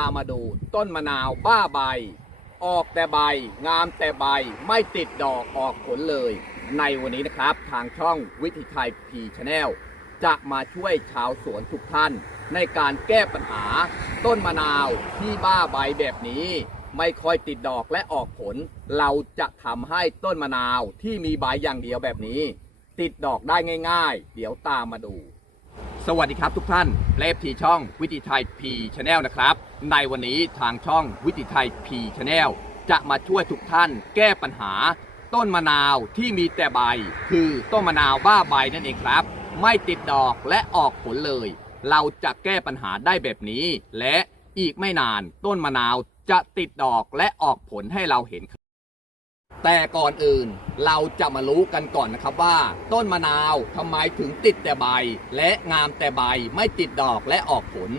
ามาดู ต้นมะนาวบ้าใบ ออกแต่ใบ งามแต่ใบไม่ติดดอกออกผลเลย ในวันนี้นะครับ ทางช่องวิถีไทยพีชแนลจะมาช่วยชาวสวนทุกท่าน ในการแก้ปัญหา ต้นมะนาวที่บ้าใบแบบนี้ ไม่ค่อยติดดอกและออกผล เราจะทำให้ต้นมะนาวที่มีใบอย่างเดียวแบบนี้ ติดดอกได้ง่าย ๆ เดี๋ยวตามมาดู สวัสดีครับทุกท่านเลฟทีช่องวิถีไทยพีชแนลนะครับ ในวันนี้ทางช่องวิถีไทยพีชแนลจะมาช่วยทุกท่านแก้ปัญหา ต้นมะนาวที่มีแต่ใบ คือต้นมะนาวบ้าใบนั่นเองครับ ไม่ติดดอกและออกผลเลย เราจะแก้ปัญหาได้แบบนี้ และอีกไม่นานต้นมะนาวจะติดดอกและออกผลให้เราเห็น แต่ก่อนอื่นเราจะมารู้กันก่อนนะครับว่า ต้นมะนาวทำไมถึงติดแต่ใบ และงามแต่ใบไม่ติดดอกและออกผล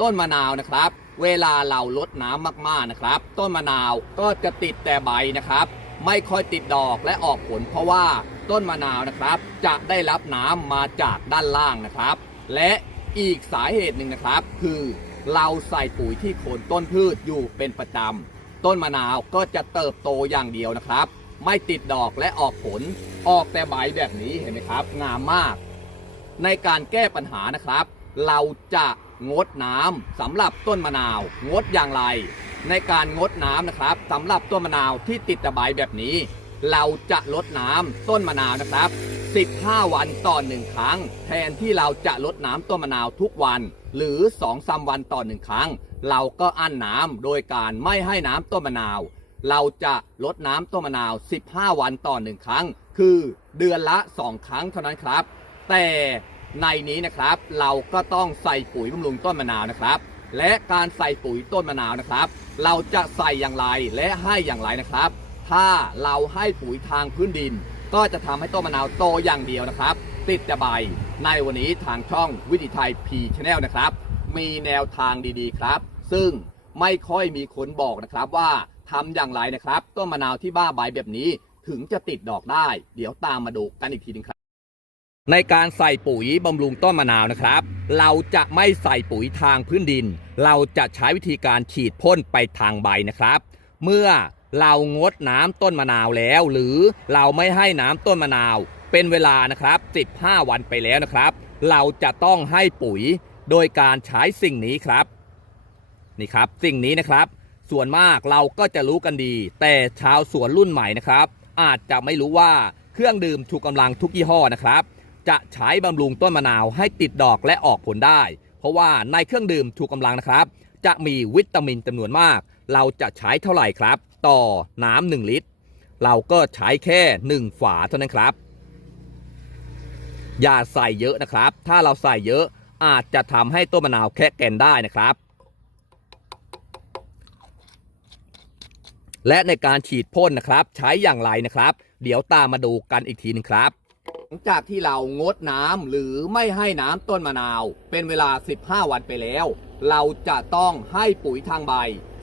ต้นมะนาวนะครับ เวลาเราลดน้ำมากๆนะครับ ต้นมะนาวก็จะติดแต่ใบนะครับ ไม่ค่อยติดดอกและออกผล เพราะว่าต้นมะนาวนะครับ จะได้รับน้ำมาจากด้านล่างนะครับ และอีกสาเหตุหนึ่งนะครับ คือเราใส่ปุ๋ยที่โคนต้นพืชอยู่เป็นประจำ ต้นมะนาวก็จะเติบโตอย่างเดียวนะครับ ไม่ติดดอกและออกผลออกแต่ใบแบบนี้เห็นไหมครับ งามมาก ในการแก้ปัญหานะครับ เราจะงดน้ำสำหรับต้นมะนาว งดอย่างไร ในการงดน้ำนะครับสำหรับต้นมะนาวที่ติดแต่ใบแบบนี้ เราจะลดน้ำต้นมะนาวนะครับ 15 วันต่อหนึ่งครั้ง แทนที่เราจะลดน้ำต้นมะนาวทุกวัน หรือ2อสวันต่อหนึ่งครั้ง เราก็อั้นน้ำโดยการไม่ให้น้ำต้นมะนาว เราจะลดน้ำต้นมะนาว 15 วันต่อหนึ่งครั้ง คือเดือนละ 2 ครั้งเท่านั้นครับ แต่ในนี้นะครับเราก็ต้องใส่ปุ๋ยบำรุงต้นมะนาวนะครับ และการใส่ปุ๋ยต้นมะนาวนะครับ เราจะใส่อย่างไรและให้อย่างไรนะครับ ถ้าเราให้ปุ๋ยทางพื้นดิน ก็จะทำให้ต้นมะนาวโตอย่างเดียวนะครับ ติดแต่ใบ ในวันนี้ทางช่องวิถีไทยพีชแนลนะครับ มีแนวทางดีๆครับ ซึ่งไม่ค่อยมีคนบอกนะครับว่าทำอย่างไรนะครับ ต้นมะนาวที่บ้าใบแบบนี้ถึงจะติดดอกได้ เดี๋ยวตามมาดูกันอีกทีหนึงครับ ในการใส่ปุ๋ยบำรุงต้นมะนาวนะครับ เราจะไม่ใส่ปุ๋ยทางพื้นดิน เราจะใช้วิธีการฉีดพ่นไปทางใบนะครับ เมื่อเรางดน้ำต้นมะนาวแล้ว หรือเราไม่ให้น้ำต้นมะนาว เป็นเวลานะครับ 15 วันไปแล้วนะครับ เราจะต้องให้ปุ๋ยโดยการใช้สิ่งนี้ครับ นี่ครับสิ่งนี้นะครับ ส่วนมากเราก็จะรู้กันดี แต่ชาวสวนรุ่นใหม่นะครับ อาจจะไม่รู้ว่าเครื่องดื่มชูกำลังทุกยี่ห้อนะครับ จะใช้บำรุงต้นมะนาวให้ติดดอกและออกผลได้ เพราะว่าในเครื่องดื่มชูกำลังนะครับ จะมีวิตามินจำนวนมาก เราจะใช้เท่าไหร่ครับ ต่อน้ำหนึ่งลิตร เราก็ใช้แค่หนึ่งฝาเท่านั้นครับ อย่าใส่เยอะนะครับ ถ้าเราใส่เยอะอาจจะทำให้ต้นมะนาวแคะแกนได้นะครับ และในการฉีดพ่นนะครับ ใช้อย่างไรนะครับ เดี๋ยวตามมาดูกันอีกทีหนึงครับ หลังจากที่เรางดน้ำหรือไม่ให้น้ำต้นมะนาว เป็นเวลา 15 วันไปแล้ว เราจะต้องให้ปุ๋ยทางใบ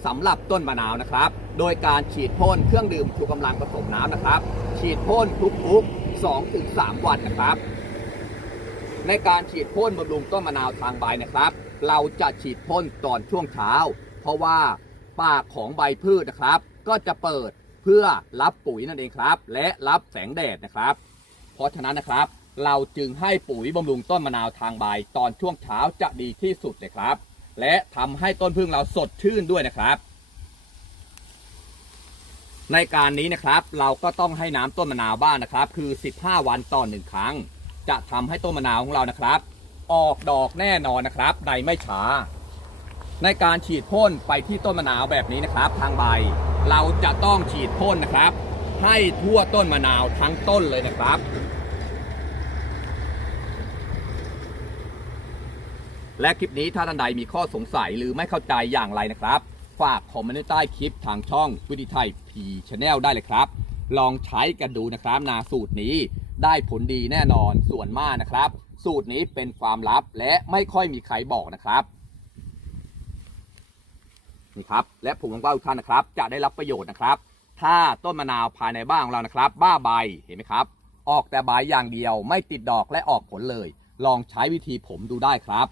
สำหรับต้นมะนาวนะครับ โดยการฉีดพ่นเครื่องดื่มชูกำลังผสมน้ำนะครับ ฉีดพ่นทุกๆ2-3 วันนะครับ ในการฉีดพ่นบำรุงต้นมะนาวทางใบนะครับ เราจะฉีดพ่นตอนช่วงเช้า เพราะว่าปากของใบพืชนะครับ ก็จะเปิดเพื่อรับปุ๋ยนั่นเองครับ และรับแสงแดดนะครับ เพราะฉะนั้นนะครับ เราจึงให้ปุ๋ยบำรุงต้นมะนาวทางใบ ตอนช่วงเช้าจะดีที่สุดเลยครับ และทำให้ต้นพึ่งเราสดชื่นด้วยนะครับ ในการนี้นะครับ เราก็ต้องให้น้ำต้นมะนาวบ้างนะครับ คือ 15 วันต่อหนึ่งครั้ง จะทำให้ต้นมะนาวของเรานะครับ ออกดอกแน่นอนนะครับในไม่ช้า ในการฉีดพ่นไปที่ต้นมะนาวแบบนี้นะครับ ทางใบ เราจะต้องฉีดพ่นนะครับ ให้ทั่วต้นมะนาวทั้งต้นเลยนะครับ และคลิปนี้ถ้าท่านใดมีข้อสงสัยหรือไม่เข้าใจอย่างไรนะครับ ฝากคอมเมนต์ใต้คลิปทางช่องวิดีไทยพีชแนลได้เลยครับ ลองใช้กันดูนะครับนาสูตรนี้ ได้ผลดีแน่นอนส่วนมากนะครับ สูตรนี้เป็นความลับและไม่ค่อยมีใครบอกนะครับนี่ครับและผมหวังว่าทุกท่านนะครับ จะได้รับประโยชน์นะครับ ถ้าต้นมะนาวภายในบ้านของเรานะครับ บ้าใบเห็นไหมครับ ออกแต่ใบอย่างเดียวไม่ติดดอกและออกผลเลย ลองใช้วิธีผมดูได้ครับ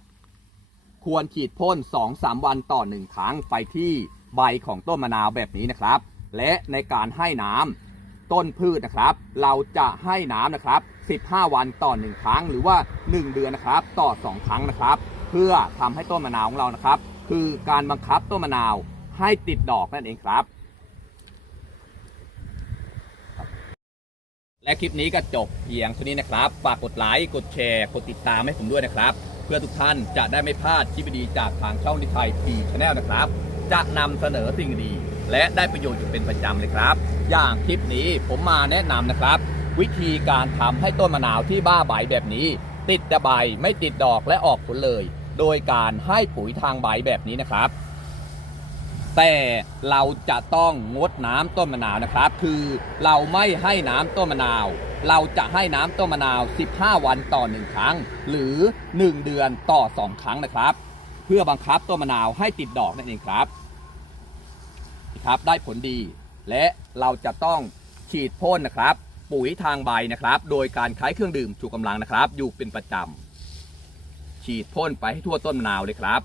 ควรฉีดพ่น2-3 วันต่อ1ครั้งไปที่ใบของต้นมะนาวแบบนี้นะครับ และในการให้น้ำ ต้นพืชนะครับ เราจะให้น้ำนะครับ 15 วันต่อ 1 ครั้ง หรือว่า 1 เดือนนะครับ ต่อ 2 ครั้งนะครับ เพื่อทำให้ต้นมะนาวของเรานะครับ คือการบังคับต้นมะนาวให้ติดดอกนั่นเองครับ และคลิปนี้ก็จบเพียงเท่านี้นะครับ ฝากกดไลค์ กดแชร์ กดติดตามให้ผมด้วยนะครับ เพื่อทุกท่านจะได้ไม่พลาดคลิปดีจากทางช่องดิไทยทีชาแนลนะครับ จะนำเสนอสิ่งดี และได้ประโยชน์อยู่เป็นประจำเลยครับ อย่างคลิปนี้ผมมาแนะนำนะครับ วิธีการทำให้ต้นมะนาวที่บ้าใบแบบนี้ ติดแต่ใบไม่ติดดอกและออกผลเลย โดยการให้ปุ๋ยทางใบแบบนี้นะครับ แต่เราจะต้องงดน้ำต้นมะนาวนะครับ คือเราไม่ให้น้ำต้นมะนาว เราจะให้น้ำต้นมะนาว 15 วันต่อ 1 ครั้ง หรือ 1 เดือนต่อ 2 ครั้งนะครับ เพื่อบังคับต้นมะนาวให้ติดดอกนั่นเองครับ ครับได้ผลดี และเราจะต้องฉีดพ่นนะครับ ปุ๋ยทางใบนะครับ โดยการใช้เครื่องดื่มชูกำลังนะครับ อยู่เป็นประจำฉีดพ่นไปให้ทั่วต้นมะนาวเลยครับ